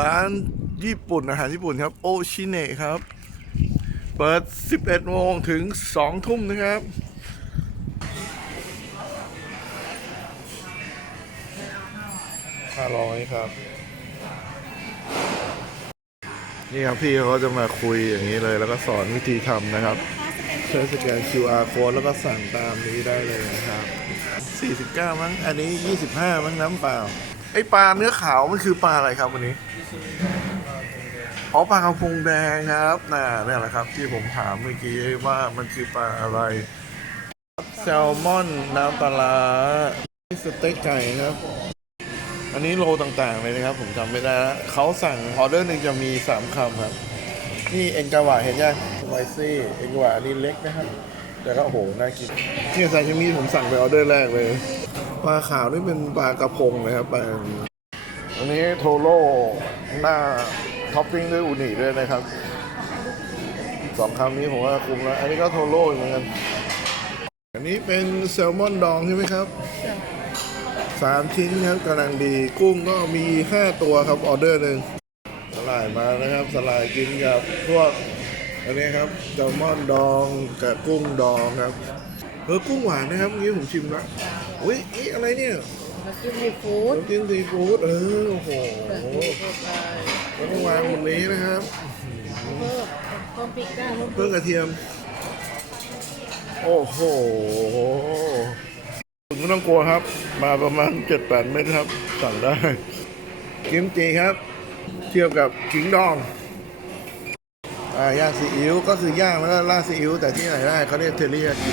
ร้านญี่ปุ่นอาหารญี่ปุ่นครับ โอชิเนะครับ เปิด 11 โมงถึง 2 ทุ่มนะครับ 500 ครับ นี่ครับพี่เขาจะมาคุยอย่างนี้เลย แล้วก็สอนวิธีทำนะครับใช้สแกน QR code แล้วก็สั่งตามนี้ได้เลยนะครับ 49 มั้ง อันนี้ 25 มั้งน้ำเปล่า ไอปลาเนื้อขาวมันคือปลาอะไรครับวันนี้อ๋อปลากระพงแดงครับน่าเนี่แหละครับ ที่ผมถามเมื่อกี้ว่ามันคือปลาอะไร แซลมอนน้ำปลาร้าสเต็กไก่ครับ อันนี้โลต่างๆเลยนะครับ ผมจำไม่ได้แล้วเขาสั่งออเดอร์หนึ่งจะมี3คำครับ นี่เอ็นกาวาเห็นยังสไปซี่เอ็นกาวาอันนี้เล็กนะครับ แต่ก็โอ้โหน่ากินที่ซาชิมิผมสั่งไปออเดอร์แรกเลย ปลาขาวนี่เป็นปลากระพงนะครับปลาอันนี้โทโร่หน้าท็อปปิ้งด้วยอูนิด้วยนะครับสองคำนี้ผมว่าคุ้มแล้ว อันนี้ก็โทโร่เหมือนกัน อันนี้เป็นแซลมอนดองใช่ไหมครับสามชิ้นครับกำลังดีกุ้งก็มีห้าตัวครับออเดอร์หนึ่งสลายมานะครับ สลายกินกับพวกอันนี้ครับแซลมอนดองกับกุ้งดองครับเออกุ้งหวานนะครับเมื่อกี้ผมชิมแล้ว อุ้ยนี่อะไรเนี่ยมากินซีฟู้ดน้ำจิ้มซีฟู้ดเออโอ้โหแล้วก็วางบนนี้นะครับเพิ่มเพิ่มพริกได้เพิ่มเพื่อกระเทียม โอ้โหคุณไม่ต้องกลัวครับ มาประมาณ7-8เม็ดครับ สั่งได้กิมจิครับ เทียบกับขิงดองอ่าย่างซีอิ๊วก็คือย่างแล้วก็ราดซีอิ๊วแต่ที่ไหนได้เขาเรียกเทริยากิ